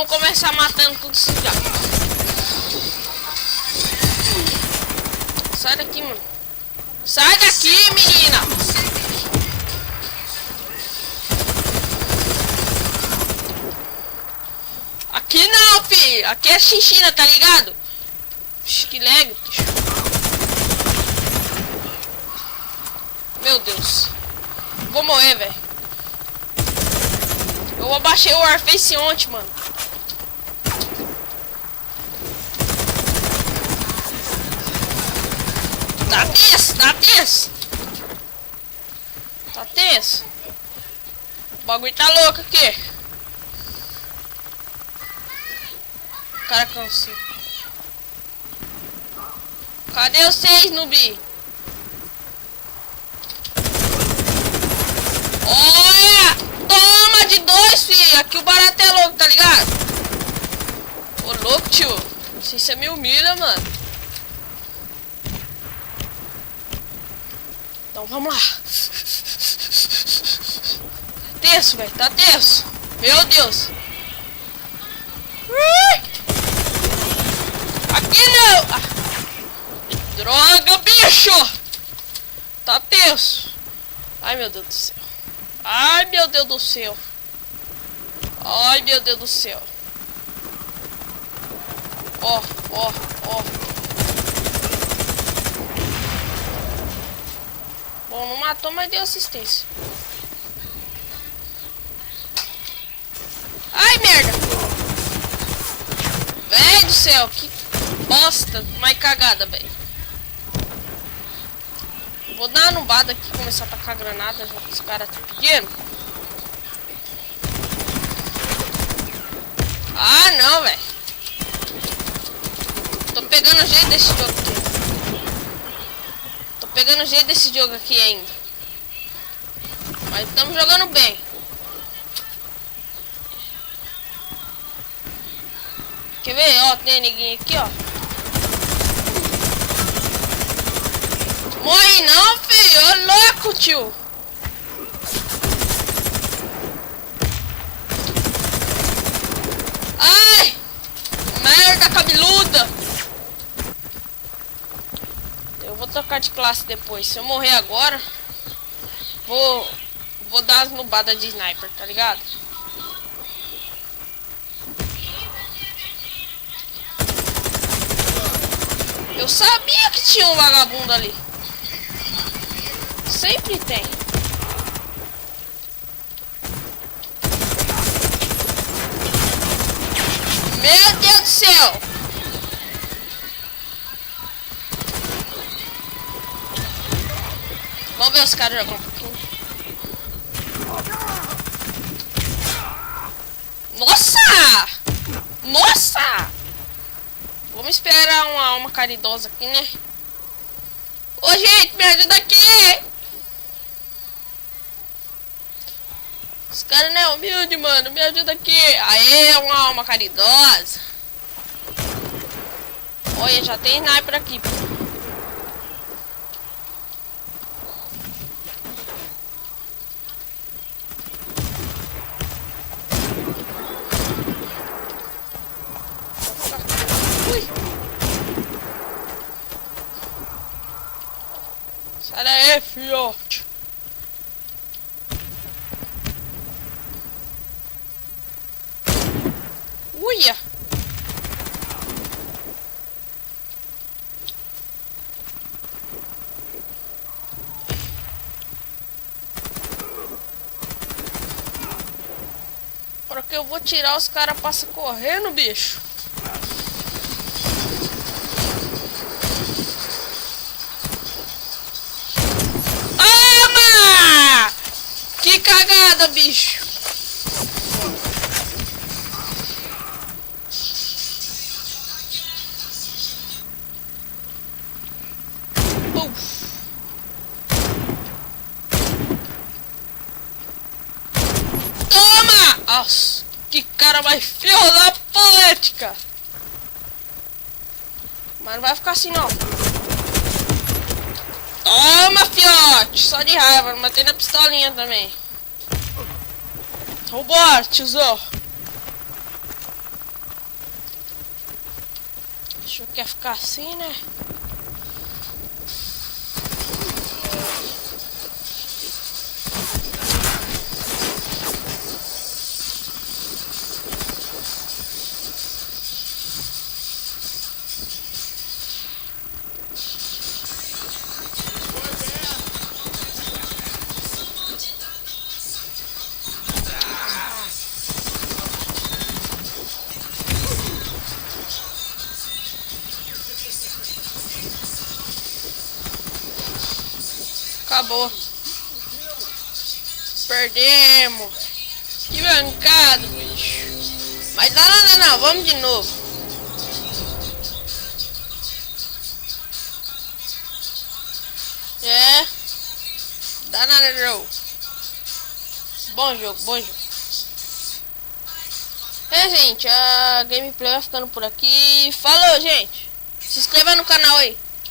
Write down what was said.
vamos começar matando tudo isso já. Sai daqui, mano. Sai daqui, menina. Aqui não, filho. Aqui é chinchina, tá ligado? Ixi, que lag, bicho. Meu Deus. Vou morrer, velho. Eu abaixei o Warface ontem, mano. Tá tenso, tá tenso. Tá tenso. O bagulho tá louco aqui. O cara cansou. Cadê vocês, Nubi? Olha! Toma de dois, filho! Aqui o barato é louco, tá ligado? Ô, louco, tio. Não sei se você me humilha, mano. Então, vamos lá. Tenso, velho. Tá tenso. Meu Deus. Aqui não! Ah. Droga, bicho! Tá tenso. Ai, meu Deus do céu. Ai, meu Deus do céu. Ai, meu Deus do céu. Ó, ó, ó. Bom, não matou, mas deu assistência. Ai, merda. Véi do céu, que bosta. Mais cagada, velho. Vou dar uma numbada aqui e começar a tacar granada, já que os caras estão pedindo. Ah, não, velho. Tô pegando o jeito desse jogo aqui. Tô pegando o jeito desse jogo aqui ainda. Mas estamos jogando bem. Quer ver? Ó, tem ninguém aqui, ó. Morre não, filho. Ô, louco, tio. Ai! Merda cabeluda. Eu vou trocar de classe depois. Se eu morrer agora, vou dar as nubadas de sniper, tá ligado? Eu sabia que tinha um vagabundo ali. Sempre tem. Meu Deus do céu. Vamos ver os caras jogando um pouquinho. Nossa! Nossa! Vamos esperar uma alma caridosa aqui, né? Ô, gente, me ajuda aqui! Os caras não é humilde, mano. Me ajuda aqui. Aê, uma alma caridosa. Olha, já tem sniper aqui. Ui. Sai daí, fiote. Uia! Para que eu vou tirar, os caras passam correndo, bicho. Toma! Que cagada, bicho. Nossa, que cara mais feio da política. Mas não vai ficar assim não. Toma, fiote. Só de raiva, não matei na pistolinha também. Vambora, tiozão. Acho que quer ficar assim, né? Acabou. Perdemos, velho. Que mancado, bicho. Mas não, vamos de novo. É. Dá nada não. Bom jogo, bom jogo. É, gente, a gameplay vai ficando por aqui. Falou, gente. Se inscreva no canal aí.